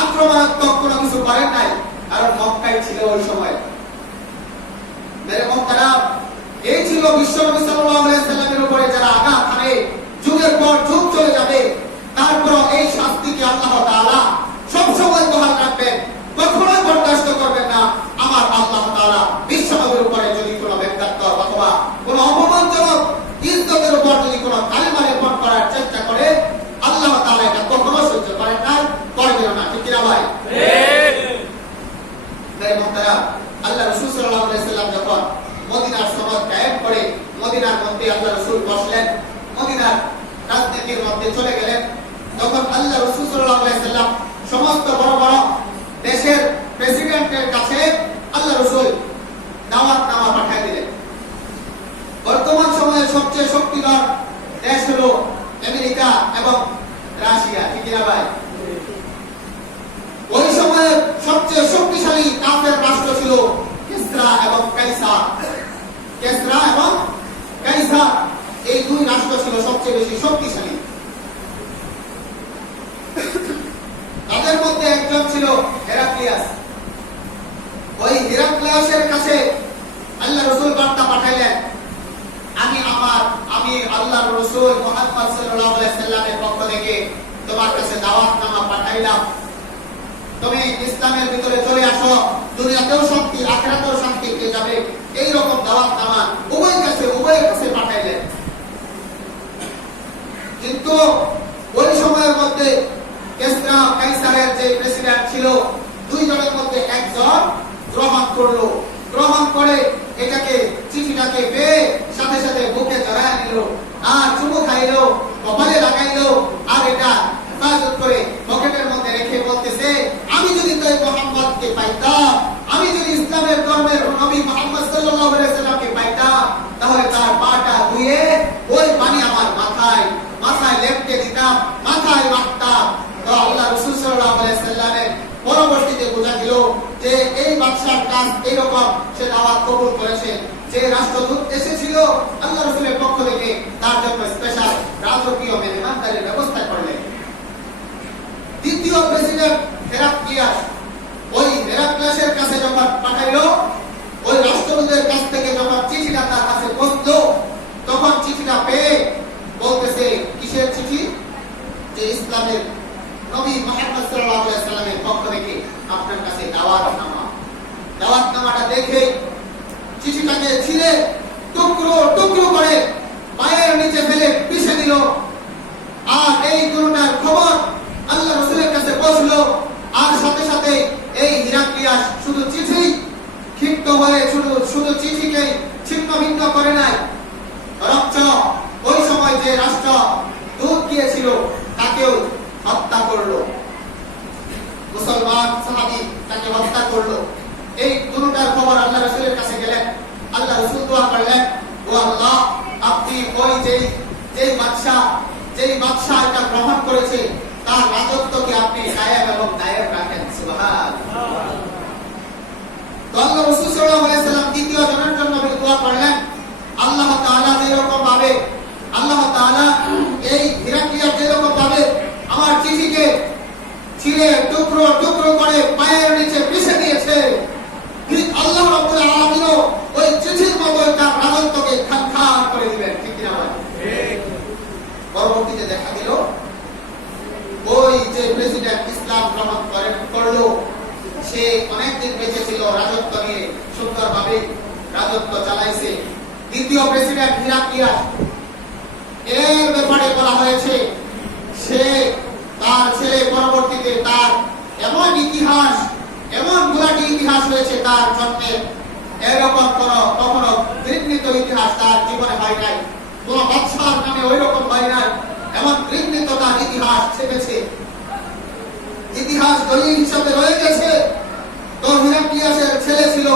আক্রমণাত্মক কোনো কিছু করেন নাই, কারণ মক্কায় ছিল ওই সময়। মেরে মুহতারা, এই ছিল বিশ্বনবী সাল্লাল্লাহু আলাইহি ওয়াসাল্লামের উপরে যারা আঘাত হানে, যুগের পর যুগ চলে যাবে, তারপর এই শাস্তিকে আল্লাহ তাআলা সব সময় বহাল রাখবেন, কখনোই বরদাস্ত করবেন না। আমার আল্লাহ তাআলা বিশ্বনবীর উপরে যদি কোনো ব্যঙ্গাত্মক অথবা কোনো অপমানজনক ইজ্জতের উপর যদি কোনো কালিমা লেপন করার চেষ্টা করে, আল্লাহ তাআলা এটা কখনো সহ্য করেন না, করবেন না। ঠিক কিনা ভাই? মেরে মুহতারা, আল্লাহ রাসূল সাল্লাল্লাহু আলাইহি ওয়াসাল্লাম যখন মদিনার সনদ কায়েম করে মদিনার মধ্যে আল্লাহ রাসূল বসলেন, মদিনার রাজনীতির মধ্যে চলে গেলেন, তখন আল্লাহ রাসূল সাল্লাল্লাহু আলাইহি ওয়াসাল্লাম সমস্ত বড় বড় দেশের প্রেসিডেন্টের কাছে আল্লাহ রাসূল দাওয়াতনামা পাঠিয়ে দিলেন। বর্তমান সময়ে সবচেয়ে শক্তিধর দেশ হলো আমেরিকা এবং রাশিয়া। ঠিক কিনা ভাই? ওই সময়ে সবচেয়ে শক্তিশালী কাফের রাষ্ট্র ছিল কিসরা এবং কাইসার। কিসরা এবং কাইসার, এই দুই রাষ্ট্র ছিল সবচেয়ে বেশি শক্তিশালী। তাদের মধ্যে একজন ছিল হেরাক্লিয়াস। ওই হেরাক্লিয়াসের কাছে আল্লাহ রাসূল বার্তা পাঠাইলেন, আমি আল্লাহর রাসূল মুহাম্মদ সাল্লাল্লাহু আলাইহি সাল্লামের পক্ষ থেকে তোমার কাছে দাওয়াতনামা পাঠাইলাম, তুমি ইসলামের ভিতরে চলে আসো, দুনিয়াতেও শান্তি আখিরাতেও শান্তি পেয়ে যাবে। এই রকম দাওয়াতনামা উভয়ের কাছে পাঠাইলেন। কিন্তু ওই সময়ের মধ্যে কিসরা কাইসারের যে প্রেসিডেন্ট ছিল, দুইজনের মধ্যে একজন গ্রহণ করে চিঠিটাকে পেয়ে সাথে সাথে বুকে জড়ায় নিল, আর চুমু খাইল, কপালে লাগাইল, আর এটা হেফাজত করে পকেটের মধ্যে রেখে বলতেছে, আমি যদি তাই মুহাম্মদকে পাইতাম, আমি যদি ইসলামের ধর্মের নবী মুহাম্মদ সাল্লাল্লাহু আলাইহি সাল্লামকে পাইতাম, তাহলে তার পাটা ধুয়ে ওই পানি আমার মাথায় লেপটে দিতাম, মাথায় মাখতাম। তো আল্লাহ রাসূল সাল্লাল্লাহু আলাইহি সাল্লামের পরবর্তীতে বোঝা গেল যে এই বাদশার কাজ এইরকম, সে দাওয়াত কবুল করেছে। যে রাষ্ট্রদূত এসেছিল আল্লাহ রাসূলের পক্ষ থেকে, তার জন্য স্পেশাল রাজকীয় মেহমানদারির ব্যবস্থা করলেন। দ্বিতীয় প্রেসিডেন্ট হেরাক্লিয়াস, ওই হেরাক্লিয়াসের কাছে যখন পাঠাইলো, ওই রাষ্ট্রদূতের কাছ থেকে যখন চিঠিটা তার কাছে পৌঁছলো, তখন চিঠিটা পেয়ে বলতেছে, কিসের চিঠি? যে ইসলামের নবী মুহাম্মদ সাল্লাল্লাহু আলাইহি সাল্লামের পক্ষ থেকে আপনার কাছে দাওয়াতনামাটা দেখে চিঠিটাকে ছিঁড়ে টুকরো করে পায়ের নিচে ফেলে পিষে দিল। আর এই দুটার খবর আল্লাহ রাসূলের কাছে পৌঁছলো। আর সাথে সাথে এই হেরাক্লিয়াস শুধু চিঠি ক্ষিপ্ত হয়ে শুধু চিঠিকে ছিন্ন ভিন্ন করে নাই, বরঞ্চ ওই সময় যে রাষ্ট্র দূত গিয়েছিল তাকেও হত্যা করলো। মুসলমান সাহাবী তাকে হত্যা করলো। এই দুটার খবর আল্লাহ রাসূলের কাছে গেলেন। আল্লাহ রাসূল দোয়া করলেন, ও আল্লাহ, আপনি ওই যেই বাদশা এটা গ্রহণ করেছে, তার রাজত্বকে আপনি কায়েম এবং দায়েম রাখেন। সুবহানাল্লাহ। তো আল্লাহ রাসূল সাল্লাল্লাহু আলাইহি সাল্লাম দ্বিতীয় জনের জন্য দোয়া করলেন, আল্লাহ তাআলা যেরকম ভাবে এই হেরাক্লিয়াস যেরকম ভাবে আমার চিঠিকে ছিঁড়ে টুকরো করে পায়ের নিচে পিষে দিয়েছে, ঠিক আল্লাহ রাব্বুল আলামিনও ওই চিঠির মতো তার রাজত্বকে খান করে দিবেন। ঠিক কিনা ভাই? ঠিক। পরবর্তীতে দেখা গেল ওই যে প্রেসিডেন্ট ইসলাম গ্রহণ করলো, সে অনেকদিন বেঁচে ছিল, রাজত্ব নিয়ে সুন্দরভাবে রাজত্ব চালাইছে। দ্বিতীয় প্রেসিডেন্ট হেরাক্লিয়াস, এর ব্যাপারে বলা হয়েছে তার ছেলে পরবর্তীতে তার এমন গুলাটি ইতিহাস হয়েছে তার জন্মের, এরকম কখনো ঘৃণিত ইতিহাস তার জীবনে হয় নাই, কোন বাদশার নামে ওই রকম হয় নাই, এমন ঘৃণিত তার ইতিহাস ছেপেছে, ইতিহাস দলিল হিসাবে রয়ে গেছে। তো হেরাক্লিয়াসের ছেলে ছিল,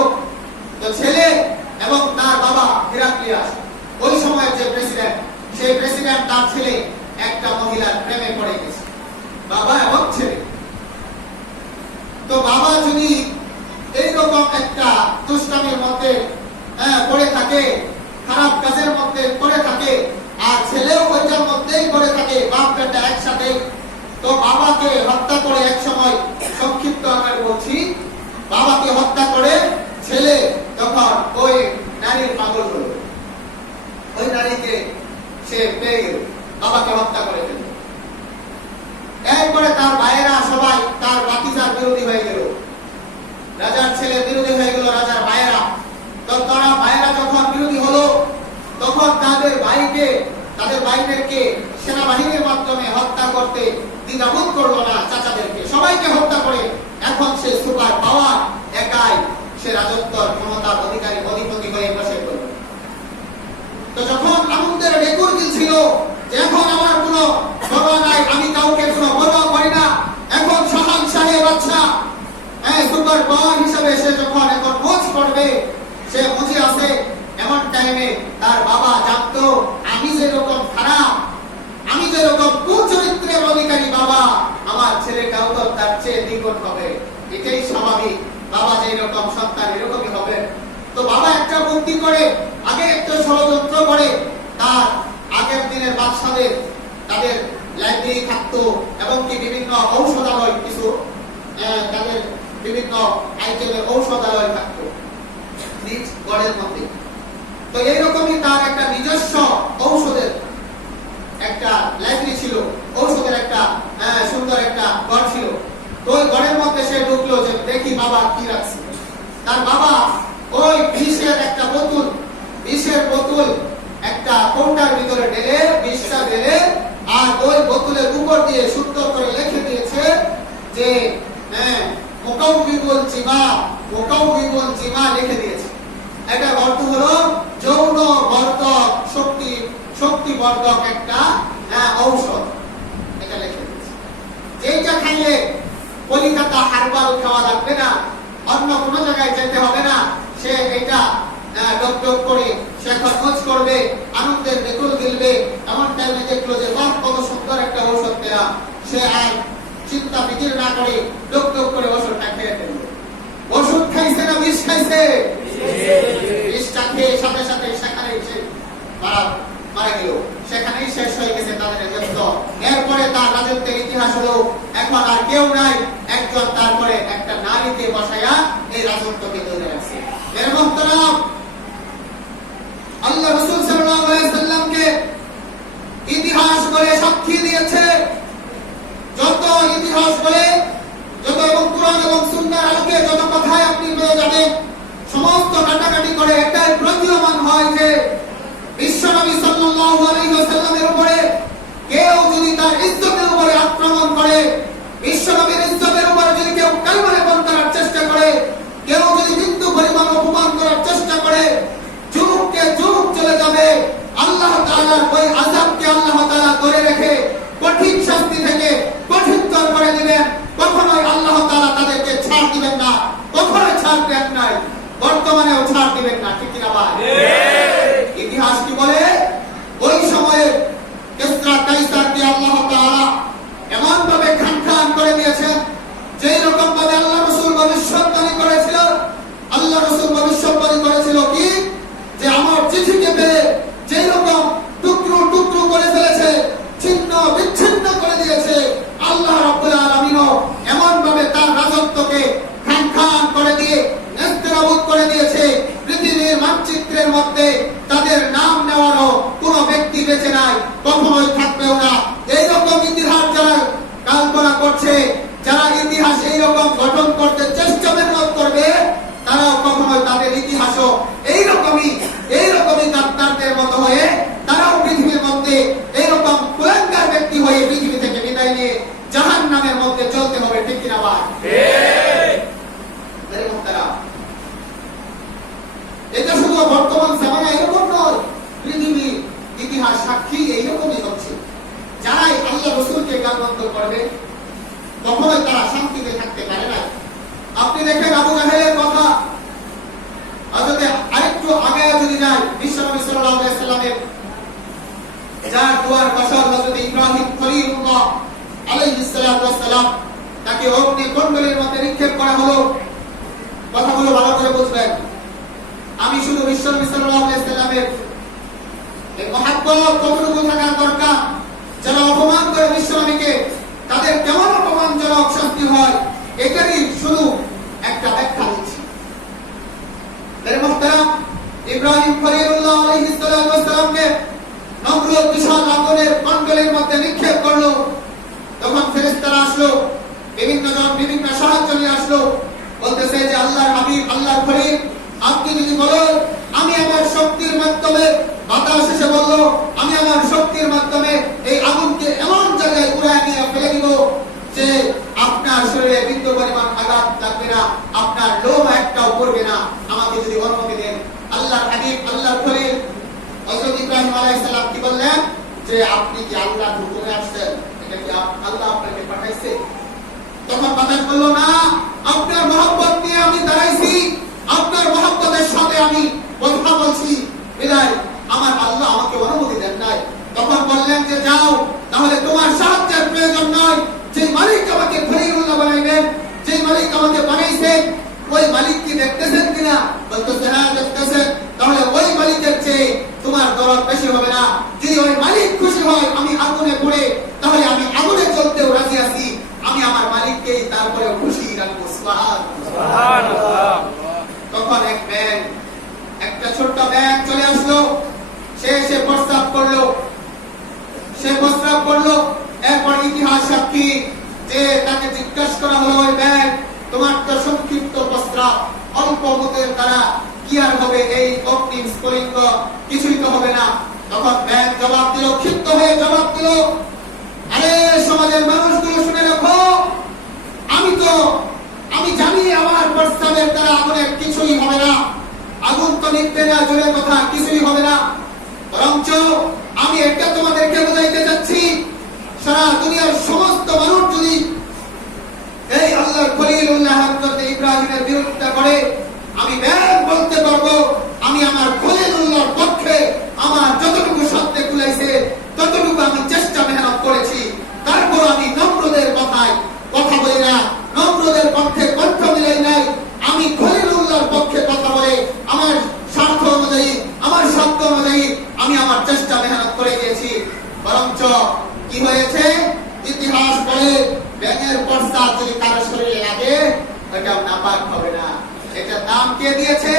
তো ছেলে এবং তার বাবা হেরাক্লিয়াস, ওই সময়ের যে প্রেসিডেন্ট, সেই প্রেসিডেন্ট তার ছেলে একটা মহিলার প্রেমে পড়ে গেছে, বাবা এবং ছেলে। তো বাবা যদি এইরকম একটা দুষ্টামির মধ্যে পড়ে থাকে, খারাপ কাজের মধ্যে পড়ে থাকে, আর ছেলেও ওইটার মধ্যেই পড়ে থাকে, বাপ বেটা একসাথে, তো বাবাকে হত্যা করে, এক সময় সংক্ষিপ্ত আকারে বলছি, বাবাকে হত্যা করে ছেলে তখন ওই নারীর পাগল হলো, ওই নারীকে সে পেয়ে গেল, বাবাকে হত্যা করে দিল। এরপরে তার ভাইয়েরা সবাই তার বাতিজার বিরোধী হয়ে গেল, রাজার ছেলে বিরোধী হয়ে গেল, রাজার ভাইয়েরা। তো তারা ভাইয়েরা যখন বিরোধী হলো, তখন তাদের ভাইদেরকে সেনাবাহিনীর মাধ্যমে হত্যা করতে দ্বিধাবোধ করলো না, চাচাদেরকে সবাইকে হত্যা করে এখন সে সুপার পাওয়ার, একাই সে রাজত্বর ক্ষমতার অধিপতি হয়ে বসে পড়ল। তো যখন আনন্দের ঢেকুর দিচ্ছিল যে এখন আমার কোনো পরোয়া নাই, আমি কাউকে কোনো পরোয়া করি না, এখন শাহের বাদশা সুপার পাওয়ার হিসাবে সে যখন এখন মোজ করবে, সে মুজি আছে, এমন টাইমে তার বাবা জানতো আমি যেরকম খারাপ, আমি যেরকম কুচরিত্রের অধিকারী বাবা, আমার ছেলেটাও তো তার চেয়ে দ্বিগুণ হবে, এটাই স্বাভাবিক, বাবা যেরকম সন্তান এরকমই হবে। তো বাবা একটা বুদ্ধি করে, আগে একটা ষড়যন্ত্র করে, তার আগের দিনের বাদশাদের তাদের লাইব্রেরি থাকতো এবং কি বিভিন্ন ঔষধালয় কিছু তাদের বিভিন্ন আইটেমের ঔষধালয় থাকতো নিজ গড়ের মধ্যে। তো এইরকমই তার একটা নিজস্ব ঔষধের একটা লাইব্রেরি ছিল, ঔষধের একটা সুন্দর একটা গড় ছিল। তো ওই গড়ের মধ্যে সে ঢুকলো যে দেখি বাবা কি রাখছে। তার বাবা ওই বিষের একটা বোতল, বিষের বোতল একটা কৌটার ভিতরে ঢেলে, বিষটা ঢেলে, আর ওই বোতলের উপর দিয়ে সুন্দর করে লিখে দিয়েছে যে মুকাউবিবুল জিমা, মুকাউবিবুল জিমা লিখে দিয়েছে। এটার অর্থ হলো যৌন বর্ধক, শক্তিবর্ধক একটা ঔষধ, এটা লিখে দিয়েছে। যেটা খাইলে কলিকাতা হারবাল খাওয়া লাগবে না, অন্য কোনো জায়গায় যেতে হবে না, সে এটা ডক করে সে খরচ করবে, আনন্দের বেকুল গিলবে। এমন টাইমে দেখলো যে বাহ কত সুন্দর একটা ঔষধ পেলাম, সে আর চিন্তা ফিকির না করে ডক করে ওষুধটা খেয়ে ফেললো। ওষুধ খাইছে না বিষ খাইছে? বিষটা খেয়ে সাথে সাথে সেখানেই সে মারা গেল, সেখানেই শেষ হয়ে গেছে তাদের রাজত্ব। এরপরে তার রাজত্বের ইতিহাস হলো এখন আর কেউ নাই, একজন তারপরে একটা নারীকে বসায়া এই রাজত্বকে ধরে রাখছে। এর মোহতারাম, আল্লাহ রাসূল সাল্লাল্লাহু আলাইহি সাল্লামকে ইতিহাস বলে সাক্ষী দিয়েছে। যত ইতিহাস বলে, যত এবং কুরআন এবং সুন্নাহর আলোকে যত কথায় আপনি পেয়ে যাবেন, সমস্ত কাটাকাটি করে এটাই প্রতীয়মান হয় যে বিশ্বনবী সাল্লাল্লাহু আলাইহি ওয়াসাল্লামের উপরে কেউ যদি তার ইজ্জতের উপরে আক্রমণ করে, বিশ্বনবীর ইজ্জতের উপরে যদি কেউ কালমালেপন করার চেষ্টা করে, কেউ যদি বিন্দু পরিমাণ অপমান করার চেষ্টা করে, যুগকে যুগ চলে যাবে। আল্লাহ তাআলার ওই আযাবকে আল্লাহ তাআলা ধরে রেখে কঠিন শাস্তি থেকে কঠিনতর করে দিবেন। কখনোই আল্লাহ তাআলা তাদেরকে ছাড় দিবেন না, কখনোই ছাড় দেন নাই, বর্তমানেও ছাড় দিবেন না। ঠিক কিনা ভাই? ইতিহাস কি বলে? ওই সময়ে কিসরা কাইসারকে আল্লাহ তাআলা এমন ভাবে খান করে দিয়েছেন, যেই রকম ভাবে আল্লাহ রাসূল ভবিষ্যৎবাণী করেছিল। আল্লাহ রাসূল ভবিষ্যৎবাণী করেছিল কি, যে আমার চিঠিকে পেয়ে যেই রকম টুকরো টুকরো করে ফেলেছে, ছিন্ন বিচ্ছিন্ন করে দিয়েছে, আল্লাহ রাব্বুল আলামিনও এমন ভাবে তার রাজত্বকে খান করে দিয়ে নেস্তেনাবুদ করে দিয়েছে। পৃথিবীর মানচিত্রের মধ্যে তাদের নাম নেওয়ারও কোনো ব্যক্তি বেঁচে নাই, কখনোই থাকবেও না। এইরকম ইতিহাস যারা কল্পনা করছে, যারা ইতিহাস এইরকম গঠন করতে চেষ্টা করবে, তারাও কখনোই তাদের ইতিহাসও এইরকমই গাদ্দারদের মতো হয়ে তারাও পৃথিবীর মধ্যে এইরকম কুলাঙ্গার ব্যক্তি হয়ে পৃথিবী থেকে বিদায় নিয়ে জাহান্নামের মধ্যে চলতে হবে। ঠিক কিনা ভাই? এটা শুধু বর্তমান জামানা এরকম নয়, পৃথিবীর ইতিহাস সাক্ষী এইরকমই হচ্ছে। যারাই আল্লাহ রাসূলকে গালমন্দ করবে, কখনোই তারা শান্তিতে থাকতে পারে না। আপনি দেখেন আবু জাহেলের কথা, আরেকটু আগে যদি যাই, বিশ্বনবী সাল্লাল্লাহু আলাইহি সাল্লামের যার দুয়ার বসর হযরত ইব্রাহিম খলিলুল্লাহ আলাইহিস সালাতু ওয়াস সালাম, তাকে অগ্নি কুণ্ডলীর মধ্যে নিক্ষেপ করা হলো। কথাগুলো ভালো করে বুঝবেন। আমি শুধু বিশ্বনবী সাল্লাল্লাহু আলাইহি সাল্লামের এই মহব্বত কতটুকু থাকার দরকার, যারা অপমান করে বিশ্বনবীকে, তাদের কেমন অপমানজনক শাস্তি হয়, এটারই শুধু একটা ব্যাখ্যা দিচ্ছি। ইব্রাহিম খলিলুল্লাহ আলাইহিস সালাতু ওয়াস সালামকে নমরুদ বিশাল আগুনের কুণ্ডলীর মধ্যে নিক্ষেপ করলো। তখন ফেরেশতারা আসলো, বিভিন্ন জন বিভিন্ন সাহায্য নিয়ে আসলো, বলতেছে যে আল্লাহর হাবিব, আল্লাহর খলিল, আপনি যদি বলেন আমি আমার শক্তির মাধ্যমে, বাতাস এসে বলল আমি আমার শক্তির মাধ্যমে এই আগুনকে এমন জায়গায় উড়ায় নিয়ে ফেলে দিব যে আপনার শরীরে বিন্দু পরিমাণ আঘাত লাগবে না, আপনার লোম একটাও পড়বে না, আমাকে যদি অনুমতি দেন। আল্লাহর হাবিব, আল্লাহর খলিল হযরত ইব্রাহিম আলাইহিস সালাম কি বললেন, যে আপনি কি আল্লাহর হুকুমে আসছেন, এটা কি আল্লাহ আপনাকে পাঠাইছে? তখন বাতাস বলল না, আপনার মহব্বত নিয়ে আমি দাঁড়াইছি, আপনার মহব্বতের সাথে আমি কথা বলছি, বিদায় আমার আল্লাহ আমাকে অনুমতি দেন নাই। তখন বললেন যে যাও, তাহলে তোমার সাহায্যের প্রয়োজন নয়, যে মালিক আমাকে খলিলুল্লাহ বানাইবেন, যে মালিক আমাকে বানাইছেন, ওই মালিক কি দেখতেছেন কিনা? বলতেছে হ্যাঁ দেখতেছেন। তাহলে ওই মালিকের চেয়ে তোমার দরদ বেশি হবে না। যদি ওই মালিক খুশি হয় আমি আগুনে পড়ে, তাহলে আমি আগুনে জ্বলতেও রাজি আছি। আমি আমার মালিককে তারপরে খুশি রাখবো। সুবহানাল্লাহ। তখন একটা ছোট্ট ব্যাঙ চলে আসলো, সে প্রস্রাব করলো। এরপর ইতিহাস সাক্ষী যে তাকে জিজ্ঞাসা করা হলো, ওই ব্যাঙ, তোমার তো সংক্ষিপ্ত প্রস্রাব, অল্প মতের দ্বারা কি আর হবে, এই অগ্নি স্ফুলিঙ্গ কিছুই তো হবে না। তখন ব্যাঙ জবাব দিল, ক্ষিপ্ত হয়ে জবাব দিল, আরে সমাজের মানুষগুলো শুনে রাখো, আমি জানি আমার প্রস্তাবের দ্বারা আগুনের কিছুই হবে না, আগুন তো নিভবে না, জোরে কথা, কিছুই হবে না। বরঞ্চ আমি এটা তোমাদেরকে বোঝাইতে চাচ্ছি, সারা দুনিয়ার সমস্ত মানুষ যদি এই আল্লাহর খলিলুল্লাহ হযরত ইব্রাহিমের বিরোধিতা করে, আমি ব্যাগ বলতে পারবো, আমি আমার খলিলুল্লাহর পক্ষে আমার যতটুকু শব্দে কুলাইছে ততটুকু আমি চেষ্টা মেহনত করেছি। তারপর আমি নম্রদের কথায় কথা বলি না, নম্রদের পক্ষে কণ্ঠ মিলাই নাই, আমি খলিলুল্লাহর পক্ষে কথা বলে আমার স্বার্থ অনুযায়ী, আমার শব্দ অনুযায়ী আমি আমার চেষ্টা মেহনত করে গিয়েছি। বরঞ্চ কি হয়েছে, ইতিহাস বলে ব্যাঙের প্রস্তাব যদি কারো শরীরে লাগে এটা নাপাক হবে না। এটা নাম কে দিয়েছে?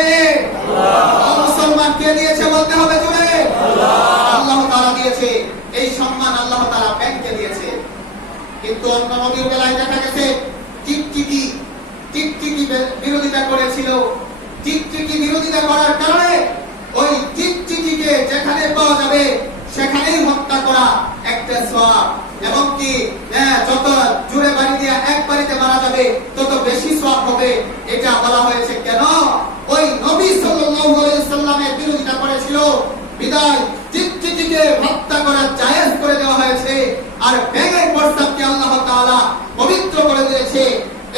আল্লাহ। মুসলমান কে দিয়েছে বলতে হবে জুড়ে? আল্লাহ তাআলা দিয়েছে। এই সম্মান আল্লাহ তাআলা ব্যাঙকে দিয়েছে। কিন্তু অন্য নবীর বেলায় দেখা গেছে টিকটিকি বিরোধিতা করেছিল। টিকটিকি বিরোধিতা করার কারণে ওই টিকটিকিকে যেখানে পাওয়া যাবে সেখানেই হত্যা করা একটা সওয়াব, এবং কি যত জোরে বাড়ি দিয়ে এক বাড়িতে মারা যাবে তত বেশি সওয়াব হবে। এটা বলা হয়েছে কেন? ওই নবী সাল্লাল্লাহু আলাইহি সাল্লামের বিরোধিতা করেছিল বিদায় টিকটিকিকে হত্যা করা জায়েজ করে দেওয়া হয়েছে, আর ব্যাঙের প্রস্তাবকে আল্লাহ তাআলা পবিত্র করে দিয়েছে।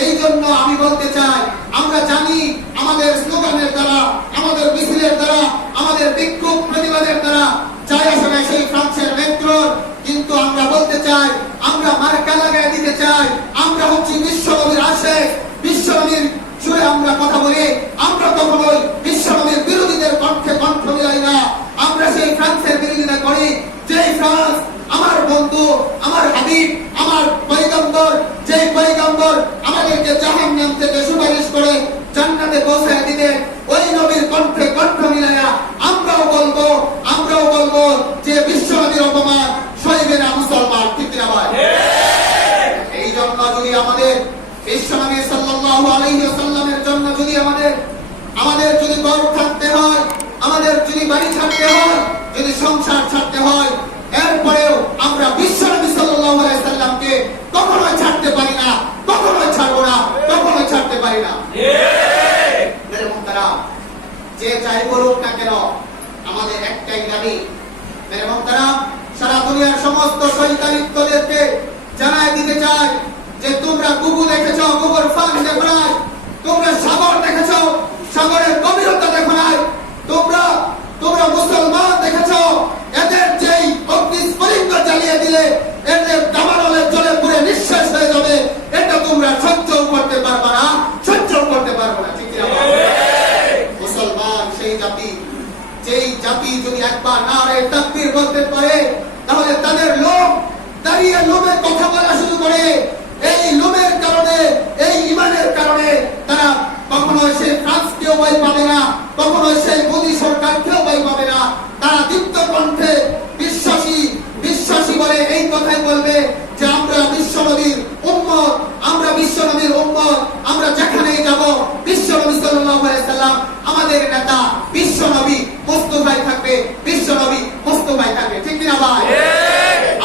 এই জন্য আমি বলতে চাই, আমরা জানি আমাদের স্লোগানের দ্বারা, আমাদের মিছিলের দ্বারা, আমাদের বিক্ষোভ প্রতিবাদের দ্বারা চাই আসলে সেই ফ্রান্সের মেট্রোর, কিন্তু আমরা বলতে চাই, আমরা মার্কা লাগায় দিতে চাই, আমরা হচ্ছি বিশ্বনবীর আশিক, বিশ্বনবীর সুরে আমরা কথা বলি। আমরা কখনোই বিশ্বনবীর বিরোধীদের পক্ষে কণ্ঠ মিলাই না, আমরা সেই ফ্রান্সের বিরোধিতা করি যেই ফ্রান্স আমার বন্ধু, আমার হাবিব, আমার পয়গম্বর, যেই পয়গম্বর আমাদেরকে জাহান্নাম থেকে সুপারিশ করে জান্নাতে পৌঁছায় দিতে, ওই নবীর কণ্ঠে কণ্ঠ মিলায়া আমরাও বলবো যে বিশ্ব নবীর অপমান সইবে না মুসলমান, ঠিক না ভাই? এই জন্য যদি আমাদের বিশ্ব নবী সাল্লাল্লাহু আলাইহি ওয়াসাল্লামের জন্য যদি আমাদের যদি ঘর থাকতে হয়, আমাদের যদি বাড়ি ছাড়তে হয়, যদি সংসার ছাড়তে হয়, এরপরেও আমরা বিশ্ব নবী সাল্লাল্লাহু আলাইহি ওয়াসাল্লামকে কখনোই ছাড়তে পারি না, কখনোই ছাড়বো না, কখনোই ছাড়তে পারি না। মেরে মুহতারাম, যে চাই বলুক না কেন, আমাদের একটাই দাবি, মেরে মুহতারাম, সারা দুনিয়ার সমস্ত শয়তানিত্বদেরকে জানাই দিতে চাই যে তোমরা গুগু দেখেছো, গুগর ফান দেখো নাই, তোমরা সাগর দেখেছো, সাগরের গভীরতা দেখো নাই, তোমরা মুসলমান দেখেছো, এদের যেই অগ্নি স্ফুলিঙ্গ জ্বালিয়ে দিলে এদের দাবানলের জলে পুরে নিঃশেষ হয়ে যাবে, এটা তোমরা সহ্য করতে পারবে না, সহ্য করতে পারবে না, ঠিক না? মুসলমান সেই জাতি, যেই জাতি যদি একবার নারে তাকবীর বলতে পারে, তাহলে তাদের লোক দাঁড়িয়ে লোভে কথা বলা শুরু করে। এই লোভের কারণে, এই ঈমানের কারণে তারা কখনোই সেই ফ্রান্সকেও ভয় পাবে না, কখনোই সেই মোদী সরকারকেও ভয় পাবে না। তারা দীপ্ত কণ্ঠে বিশ্বাসী বলে এই কথাই বলবে যে আমরা বিশ্বনবীর উম্মত, আমরা বিশ্বনবীর উম্মত, আমরা যেখানেই যাব বিশ্বনবী সাল্লাল্লাহু আলাইহি সাল্লাম আমাদের নেতা, বিশ্বনবী মুস্তাফাই থাকবে, বিশ্বনবী মুস্তাফাই থাকবে, ঠিক কি না ভাই?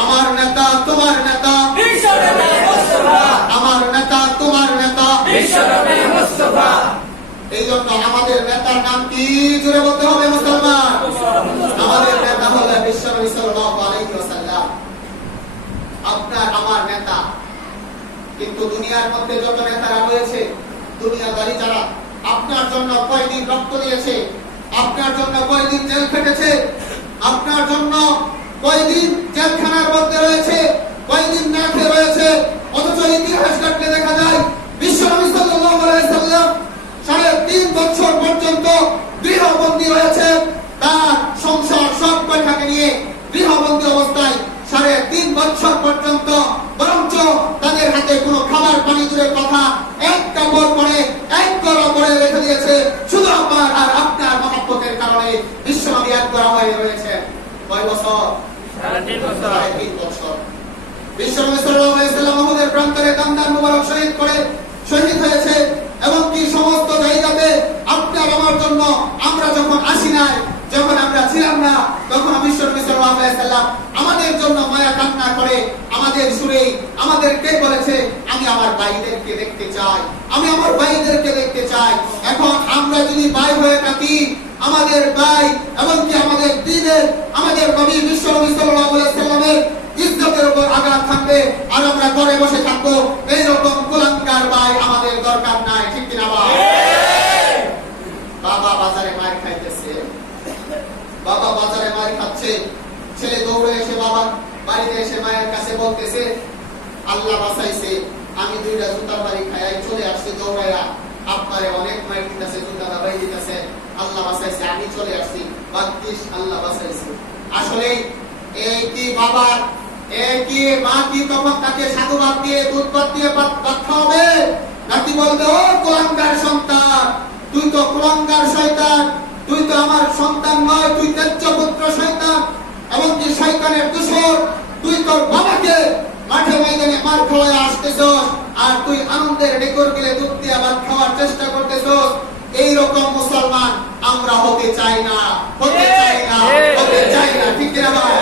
আমার নেতা তোমার নেতা, বিশ্বনবী মুস্তাফা, আমার নেতা তোমার নেতা, বিশ্বনবী মুস্তাফা। এই জন্য আমাদের নেতার নাম কি জোরে বলতে হবে মুসলমান? আমাদের নেতা হলো বিশ্বনবী সাল্লাল্লাহু আলাইহি ওয়াসাল্লাম, আপনার আমার নেতা। কিন্তু দুনিয়ার মধ্যে যত নেতারা রয়েছে, দুনিয়াদারি যারা, আপনার জন্য কয়দিন রক্ত দিয়েছে, আপনার জন্য কয়দিন জেল খেটেছে, আপনার জন্য কয়দিন জেলখানার মধ্যে রয়েছে, কয়দিন না খেয়ে রয়েছে, অথচ ইতিহাস ঘাটলে দেখা যায় বিশ্বনবী সাল্লাল্লাহু আলাইহি সাল্লাম 3.5 বছর পর্যন্ত গৃহবন্দী রয়েছে, তার সংসার সব কয়টাকে নিয়ে গৃহবন্দী অবস্থায় 3.5 বছর পর্যন্ত, বরঞ্চ তাদের হাতে কোনো খাবার পানি দূরের কথা, এক কাপড় পরে এক গলা পরে রেখে দিয়েছে শুধু আমার আর আপনার মহব্বতের কারণে। বিশ্বনবী এক গলা হয়ে রয়েছে কয় বছর? 3.5 বছর। 3.5 বছর। বিশ্বনবী সাল্লাল্লাহু আলাইহি সাল্লাম উহুদের প্রান্তরে দান্দার মুবারক শহীদ হয়েছে। এবং কি সমস্ত জায়গাতে আপনার আমার জন্য আমরা যখন আসি নাই, যখন আমরা ছিলাম না, তখন বিশ্বনবী সাল্লাল্লাহু আলাইহি সাল্লাম আমাদের জন্য মায়া কান্না করে আমাদের সুরে আমাদেরকে বলেছে, আমি আমার ভাইদেরকে দেখতে চাই, আমি আমার ভাইদেরকে দেখতে চাই। এখন আমরা যদি ভাই হয়ে থাকি, আমাদের ভাই এবং কি আমাদের দ্বীনের আমাদের নবী বিশ্বনবী সাল্লাল্লাহু আলাইহি সাল্লামের ইজ্জতের উপর আঘাত থাকবে আর আমরা ঘরে বসে থাকবো, এইরকম কুলাঙ্গার ভাই আমাদের দরকার নাই। ঠিক কিনা ভাই? বাবা বাজারে মার খাইতেছে, বাবা বাজারে মার খাচ্ছে, ছেলে দৌড়ে এসে বাবা বাড়িতে এসে মায়ের কাছে বলতেছে, আল্লাহ বাঁচাইছে, আমি 2টা জুতার বাড়ি খাই চলে আসছি দৌড়াইয়া, আপনারে অনেক মার দিতেছে, জুতা দাবাই দিতেছে, আল্লাহ বাঁচাইছে, আমি চলে আসছি, ভাগ্যিস আল্লাহ বাঁচাইছে। আসলে এই কি বাবা, এই কি মা কি তখন তাকে সাধুবাদ দিয়ে দুধ ভাত দিয়ে ভাত খাওয়াবে, নাকি বলবে, ও কুলাঙ্গার সন্তান, তুই তো কুলাঙ্গার শয়তান, তুই তো আমার সন্তান নয়, তুই ত্যায্য পুত্র শয়তান এবং কি শয়তানের দূষর, তুই তোর বাবাকে মাঠে ময়দানে মার খাওয়ায় আসতেছস আর তুই আনন্দের ডেকর গিলে দুধ দিয়ে ভাত খাওয়ার চেষ্টা করতেছস। এইরকম মুসলমান আমরা হতে চাই না, হতে চাই না, হতে চাই না। ঠিক কিনা ভাই?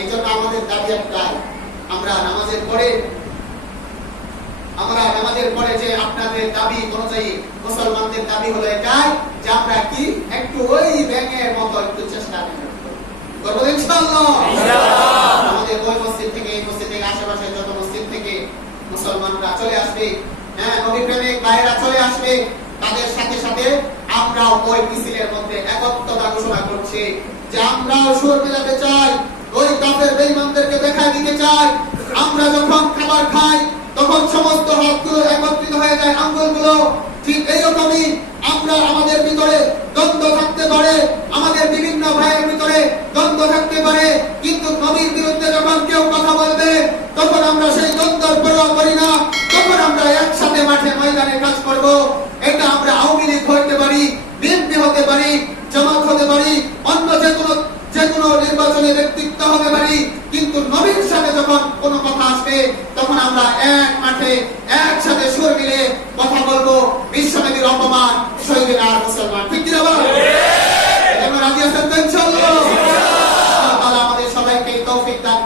এই জন্য আমাদের দাবি একটাই, আমরা নামাজের পরে যে আপনাদের দাবি অনুযায়ী মুসলমানদের দাবি হলো এটাই যে আমরা কি একটু ওই ব্যাঙের মতো একটু চেষ্টা করবো ইনশাআল্লাহ। আমাদের ওই মসজিদ থেকে এই মসজিদ থেকে আশেপাশে যত মসজিদ থেকে মুসলমানরা চলে আসবে, হ্যাঁ নবী প্রেমিক ভাইরা চলে আসবে, তাদের সাথে সাথে আমরা ওই মিছিলের মধ্যে একত্রতা ঘোষণা করছি যে আমরাও সুর মেলাতে চাই, ওই কাফের বেঈমানদেরকে দেখায় দিতে চাই। আমরা যখন খাবার খাই তখন সমস্ত হাতগুলো একত্রিত হয়ে যায়, আঙ্গুলগুলো, ঠিক এইরকমই আমরা আমাদের ভিতরে দ্বন্দ্ব থাকতে পারে, আমাদের বিভিন্ন ভাইয়ের ভিতরে দ্বন্দ্ব থাকতে পারে, কিন্তু নবীর বিরুদ্ধে যখন কেউ কথা বলবে তখন আমরা সেই দ্বন্দ্বের পরোয়া করি না, তখন আমরা একসাথে মাঠে ময়দানে কাজ করব। এটা আমরা আওয়ামী লীগ হতে পারি, বিএনপি হতে পারি, জামাত হতে পারি, অন্য যে কোনো নির্বাচনী ব্যক্তিত্ব হতে পারি, কিন্তু নবীর সাথে যখন কোনো কথা আসবে তখন আমরা এক মাঠে একসাথে সুর মিলে কথা বলবো। বিশ্বনবীর অপমান সইবে না আর মুসলমান। ঠিক কিনা বল? রাজি আছেন তো ইনশাআল্লাহ? আল্লাহ আমাদের সবাইকে তৌফিক দান